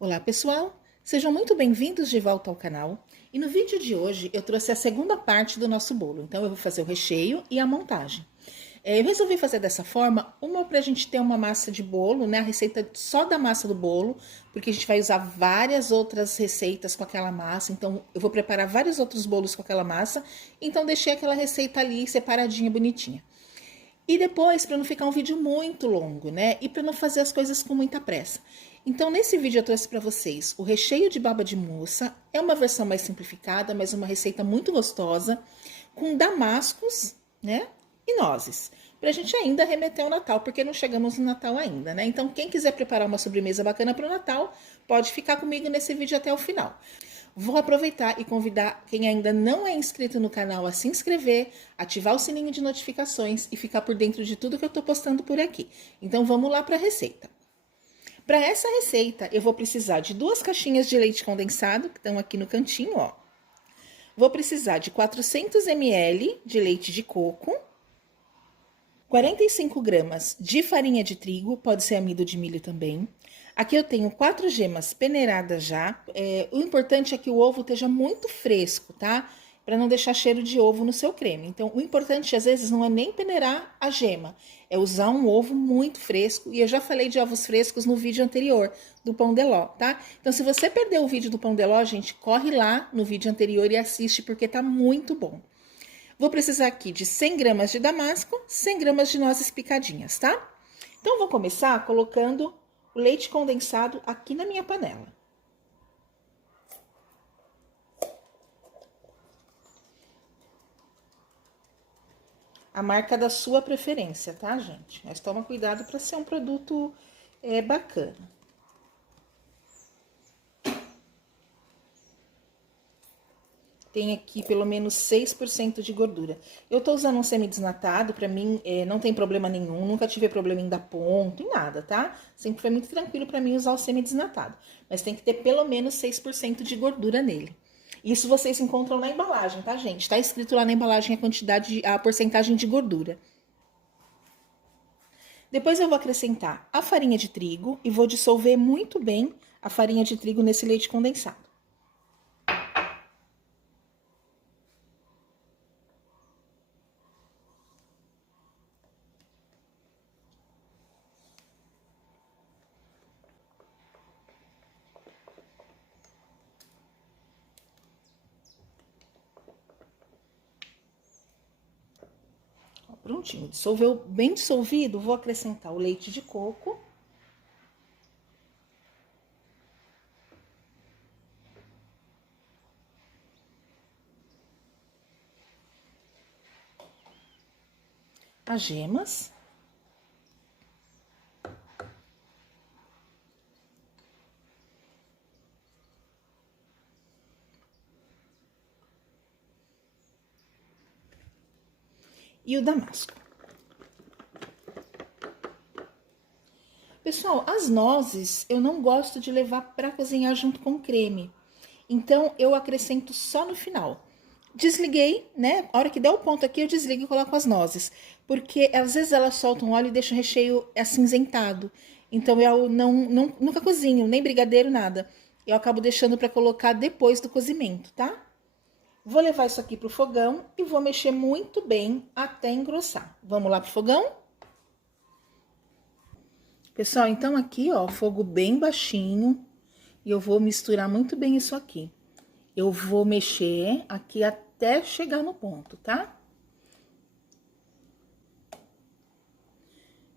Olá pessoal, sejam muito bem-vindos de volta ao canal. E no vídeo de hoje eu trouxe a segunda parte do nosso bolo. Então eu vou fazer o recheio e a montagem. Eu resolvi fazer dessa forma, uma para a gente ter uma massa de bolo, né? A receita só da massa do bolo, porque a gente vai usar várias outras receitas com aquela massa. Então eu vou preparar vários outros bolos com aquela massa. Então deixei aquela receita ali separadinha, bonitinha. E depois, para não ficar um vídeo muito longo, né? E para não fazer as coisas com muita pressa. Então, nesse vídeo eu trouxe para vocês o recheio de baba de moça. É uma versão mais simplificada, mas uma receita muito gostosa, com damascos, né? E nozes. Pra gente ainda remeter ao Natal, porque não chegamos no Natal ainda, né? Então, quem quiser preparar uma sobremesa bacana para o Natal, pode ficar comigo nesse vídeo até o final. Vou aproveitar e convidar quem ainda não é inscrito no canal a se inscrever, ativar o sininho de notificações e ficar por dentro de tudo que eu tô postando por aqui. Então vamos lá para a receita. Para essa receita, eu vou precisar de 2 caixinhas de leite condensado, que estão aqui no cantinho, ó. Vou precisar de 400 ml de leite de coco, 45 gramas de farinha de trigo, pode ser amido de milho também. Aqui eu tenho 4 gemas peneiradas já. O importante é que o ovo esteja muito fresco, tá? Para não deixar cheiro de ovo no seu creme. Então, o importante às vezes não é nem peneirar a gema, é usar um ovo muito fresco. E eu já falei de ovos frescos no vídeo anterior do pão de ló, tá? Então, se você perdeu o vídeo do pão de ló, gente, corre lá no vídeo anterior e assiste porque tá muito bom. Vou precisar aqui de 100 gramas de damasco, 100 gramas de nozes picadinhas, tá? Então, vou começar colocando o leite condensado aqui na minha panela. A marca da sua preferência, tá, gente? Mas toma cuidado para ser um produto bacana. Tem aqui pelo menos 6% de gordura. Eu tô usando um semi-desnatado, pra mim não tem problema nenhum, nunca tive problema em dar ponto, em nada, tá? Sempre foi muito tranquilo pra mim usar o semi-desnatado. Mas tem que ter pelo menos 6% de gordura nele. Isso vocês encontram na embalagem, tá, gente? Tá escrito lá na embalagem a quantidade, a porcentagem de gordura. Depois eu vou acrescentar a farinha de trigo e vou dissolver muito bem a farinha de trigo nesse leite condensado. Prontinho, dissolveu bem dissolvido, vou acrescentar o leite de coco. As gemas. E o damasco. Pessoal, as nozes eu não gosto de levar para cozinhar junto com o creme. Então, eu acrescento só no final. Desliguei, né? A hora que der o ponto aqui, eu desligo e coloco as nozes. Porque às vezes elas soltam óleo e deixam o recheio acinzentado. Então, eu nunca cozinho, nem brigadeiro, nada. Eu acabo deixando para colocar depois do cozimento, tá? Vou levar isso aqui pro fogão e vou mexer muito bem até engrossar. Vamos lá pro fogão? Pessoal, então aqui, ó, fogo bem baixinho. E eu vou misturar muito bem isso aqui. Eu vou mexer aqui até chegar no ponto, tá?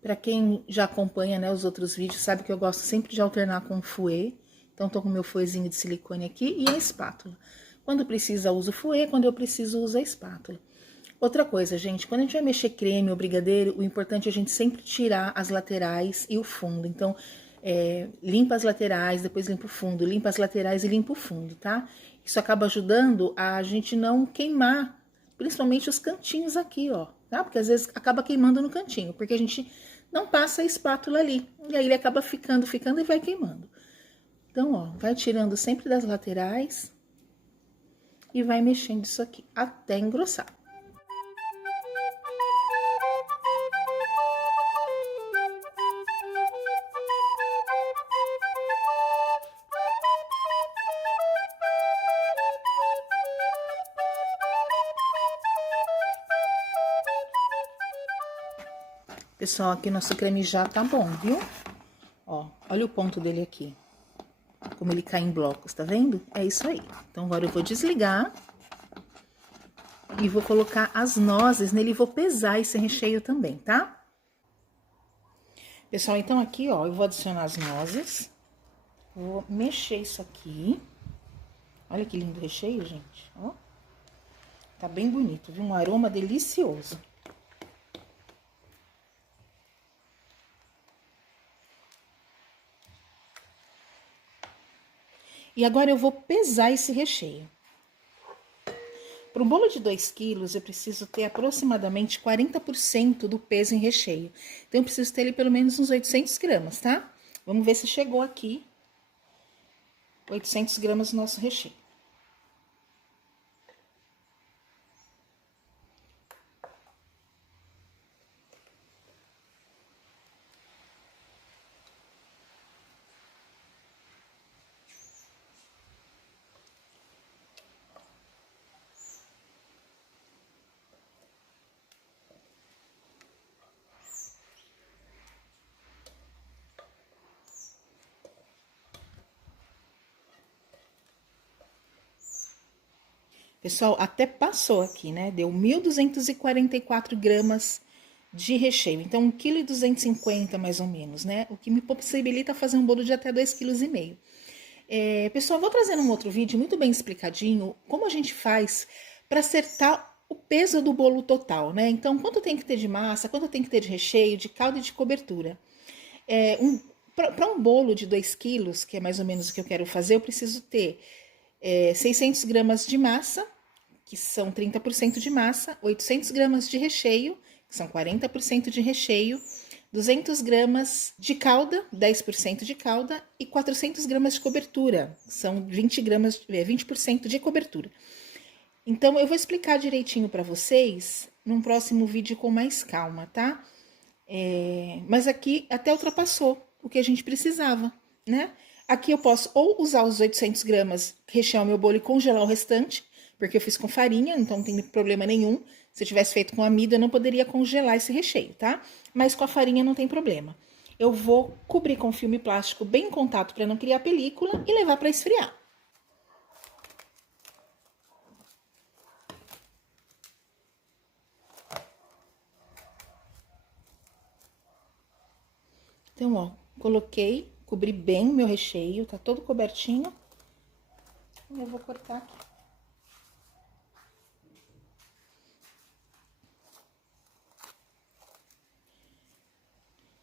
Pra quem já acompanha, né, os outros vídeos, sabe que eu gosto sempre de alternar com o fouet. Então, tô com o meu fouetzinho de silicone aqui e a espátula. Quando precisa, uso o fouet, quando eu preciso, uso a espátula. Outra coisa, gente, quando a gente vai mexer creme ou brigadeiro, o importante é a gente sempre tirar as laterais e o fundo. Então, limpa as laterais, depois limpa o fundo, limpa as laterais e limpa o fundo, tá? Isso acaba ajudando a gente não queimar, principalmente os cantinhos aqui, ó, tá? Porque às vezes acaba queimando no cantinho, porque a gente não passa a espátula ali. E aí ele acaba ficando e vai queimando. Então, ó, vai tirando sempre das laterais e vai mexendo isso aqui até engrossar. Pessoal, aqui nosso creme já tá bom, viu? Ó, olha o ponto dele aqui. Como ele cai em blocos, tá vendo? É isso aí. Então, agora eu vou desligar. E vou colocar as nozes nele e vou pesar esse recheio também, tá? Pessoal, então aqui, ó, eu vou adicionar as nozes. Vou mexer isso aqui. Olha que lindo recheio, gente, ó. Tá bem bonito, viu? Um aroma delicioso. E agora eu vou pesar esse recheio. Para um bolo de 2 quilos, eu preciso ter aproximadamente 40% do peso em recheio. Então, eu preciso ter ele pelo menos uns 800 gramas, tá? Vamos ver se chegou aqui 800 gramas do nosso recheio. Pessoal, até passou aqui, né? Deu 1.244 gramas de recheio. Então, 1,250 kg mais ou menos, né? O que me possibilita fazer um bolo de até 2,5 kg. Pessoal, vou trazer um outro vídeo muito bem explicadinho como a gente faz para acertar o peso do bolo total, né? Então, quanto tem que ter de massa, quanto tem que ter de recheio, de calda e de cobertura. Para um bolo de 2 quilos, que é mais ou menos o que eu quero fazer, eu preciso ter 600 gramas de massa, que são 30% de massa, 800 gramas de recheio, que são 40% de recheio, 200 gramas de calda, 10% de calda, e 400 gramas de cobertura, são 20% de cobertura. Então, eu vou explicar direitinho para vocês num próximo vídeo com mais calma, tá? Mas aqui até ultrapassou o que a gente precisava, né? Aqui eu posso ou usar os 800 gramas, rechear o meu bolo e congelar o restante, porque eu fiz com farinha, então não tem problema nenhum. Se eu tivesse feito com amido, eu não poderia congelar esse recheio, tá? Mas com a farinha não tem problema. Eu vou cobrir com filme plástico bem em contato para não criar película e levar para esfriar. Então, ó, coloquei, cobri bem o meu recheio, tá todo cobertinho. Eu vou cortar aqui.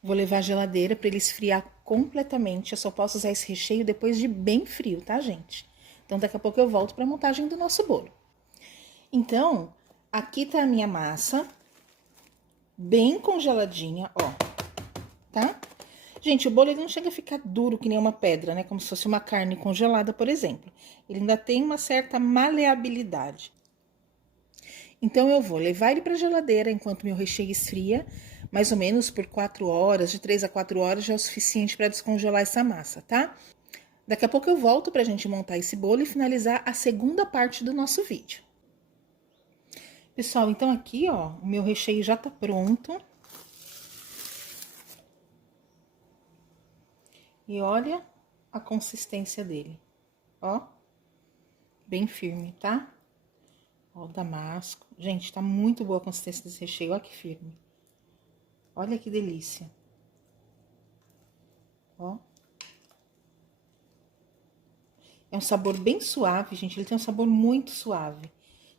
Vou levar à geladeira para ele esfriar completamente. Eu só posso usar esse recheio depois de bem frio, tá, gente? Então, daqui a pouco eu volto para a montagem do nosso bolo. Então, aqui tá a minha massa, bem congeladinha, ó, tá? Gente, o bolo ele não chega a ficar duro que nem uma pedra, né? Como se fosse uma carne congelada, por exemplo. Ele ainda tem uma certa maleabilidade. Então, eu vou levar ele para a geladeira enquanto meu recheio esfria, mais ou menos por 4 horas, de 3 a 4 horas já é o suficiente para descongelar essa massa, tá? Daqui a pouco eu volto para a gente montar esse bolo e finalizar a segunda parte do nosso vídeo. Pessoal, então aqui, ó, o meu recheio já tá pronto. E olha a consistência dele, ó, bem firme, tá? Ó, o damasco. Gente, tá muito boa a consistência desse recheio, ó que firme. Olha que delícia. Ó. É um sabor bem suave, gente, ele tem um sabor muito suave.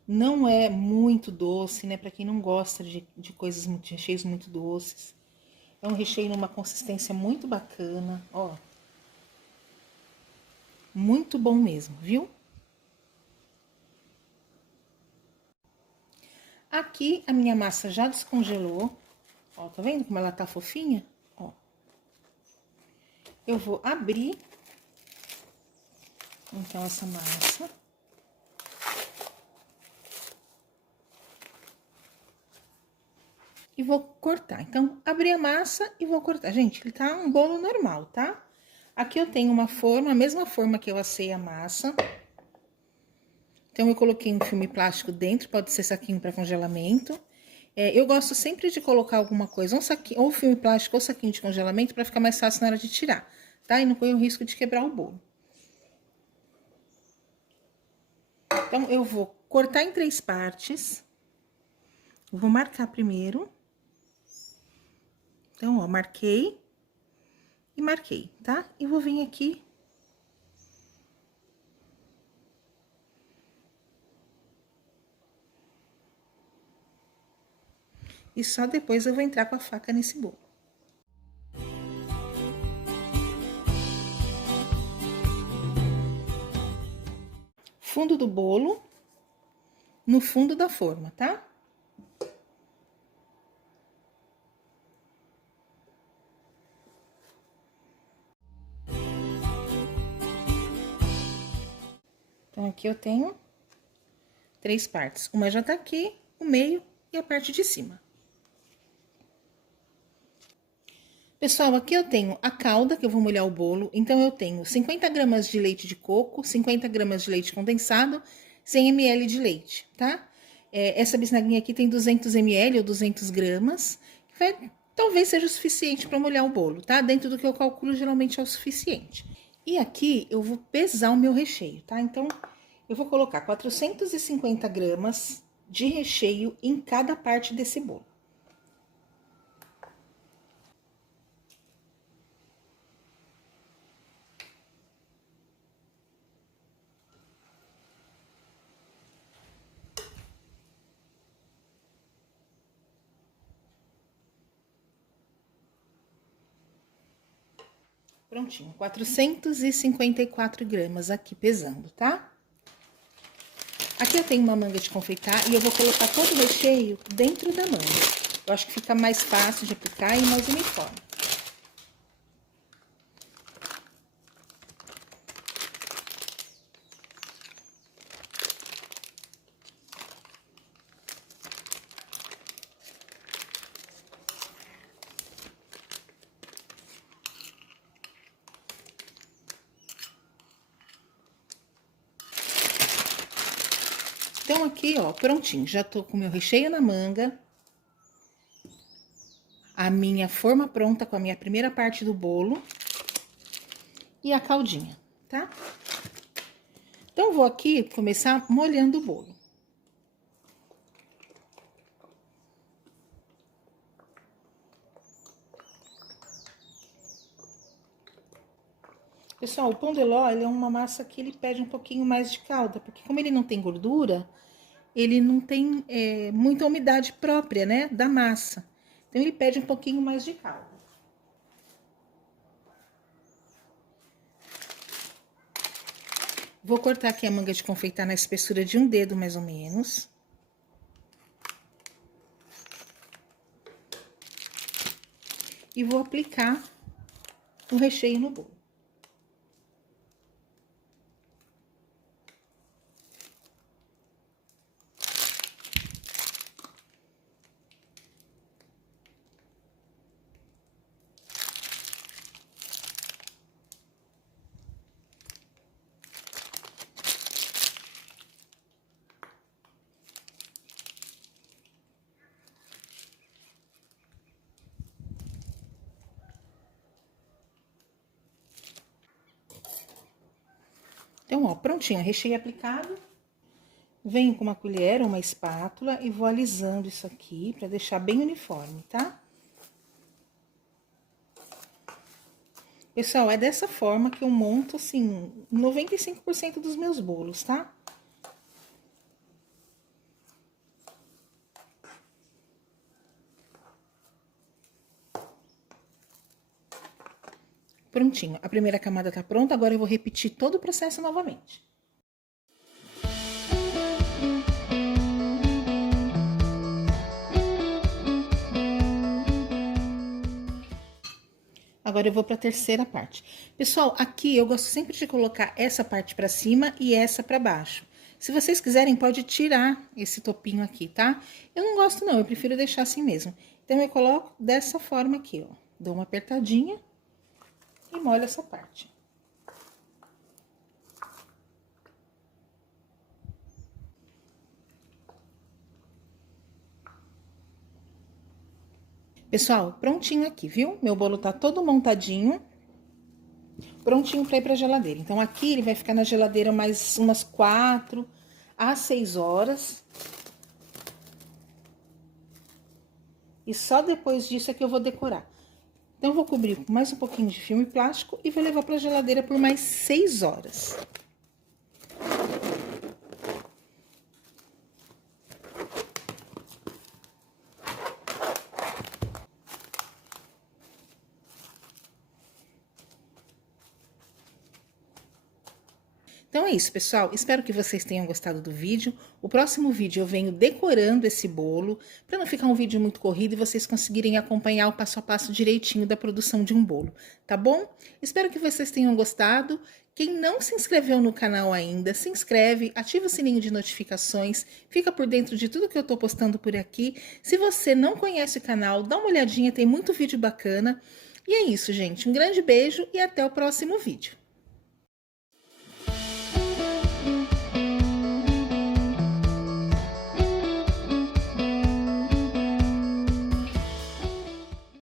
Não é muito doce, né, pra quem não gosta de coisas, de recheios muito doces. É um recheio numa consistência muito bacana, ó. Muito bom mesmo, viu? Aqui a minha massa já descongelou. Ó, tá vendo como ela tá fofinha? Ó. Eu vou abrir, então, essa massa. E vou cortar. Então, abri a massa e vou cortar. Gente, ele tá um bolo normal, tá? Aqui eu tenho uma forma, a mesma forma que eu assei a massa. Então, eu coloquei um filme plástico dentro, pode ser saquinho para congelamento. Eu gosto sempre de colocar alguma coisa, um saquinho, ou filme plástico ou saquinho de congelamento, para ficar mais fácil na hora de tirar, tá? E não correr o risco de quebrar o bolo. Então, eu vou cortar em 3 partes. Vou marcar primeiro. Então, ó, marquei e marquei, tá? E vou vir aqui. E só depois eu vou entrar com a faca nesse bolo. Fundo do bolo no fundo da forma, tá? Então, aqui eu tenho 3 partes. Uma já tá aqui, o meio e a parte de cima. Pessoal, aqui eu tenho a calda, que eu vou molhar o bolo. Então, eu tenho 50 gramas de leite de coco, 50 gramas de leite condensado, 100 ml de leite, tá? Essa bisnaguinha aqui tem 200 ml ou 200 gramas, que talvez seja o suficiente para molhar o bolo, tá? Dentro do que eu calculo, geralmente é o suficiente. E aqui eu vou pesar o meu recheio, tá? Então, eu vou colocar 450 gramas de recheio em cada parte desse bolo. Prontinho, 454 gramas aqui pesando, tá? Aqui eu tenho uma manga de confeitar e eu vou colocar todo o recheio dentro da manga. Eu acho que fica mais fácil de aplicar e mais uniforme. Então, aqui, ó, prontinho. Já tô com o meu recheio na manga. A minha forma pronta com a minha primeira parte do bolo. E a caldinha, tá? Então, vou aqui começar molhando o bolo. Pessoal, o pão de ló, ele é uma massa que ele pede um pouquinho mais de calda, porque como ele não tem gordura, ele não tem muita umidade própria, né, da massa. Então, ele pede um pouquinho mais de calda. Vou cortar aqui a manga de confeitar na espessura de um dedo, mais ou menos. E vou aplicar o recheio no bolo. Então, ó, prontinho, recheio aplicado. Venho com uma colher ou uma espátula e vou alisando isso aqui pra deixar bem uniforme, tá? Pessoal, é dessa forma que eu monto, assim, 95% dos meus bolos, tá? Prontinho, a primeira camada tá pronta, agora eu vou repetir todo o processo novamente. Agora eu vou para a terceira parte. Pessoal, aqui eu gosto sempre de colocar essa parte para cima e essa para baixo. Se vocês quiserem, pode tirar esse topinho aqui, tá? Eu não gosto não, eu prefiro deixar assim mesmo. Então, eu coloco dessa forma aqui, ó. Dou uma apertadinha e molho essa parte. Pessoal, prontinho aqui, viu? Meu bolo tá todo montadinho, prontinho para ir pra geladeira. Então, aqui ele vai ficar na geladeira mais umas 4 a 6 horas. E só depois disso é que eu vou decorar. Então, eu vou cobrir com mais um pouquinho de filme plástico e vou levar pra geladeira por mais 6 horas. Então é isso, pessoal. Espero que vocês tenham gostado do vídeo. O próximo vídeo eu venho decorando esse bolo, para não ficar um vídeo muito corrido e vocês conseguirem acompanhar o passo a passo direitinho da produção de um bolo, tá bom? Espero que vocês tenham gostado. Quem não se inscreveu no canal ainda, se inscreve, ativa o sininho de notificações, fica por dentro de tudo que eu tô postando por aqui. Se você não conhece o canal, dá uma olhadinha, tem muito vídeo bacana. E é isso, gente. Um grande beijo e até o próximo vídeo.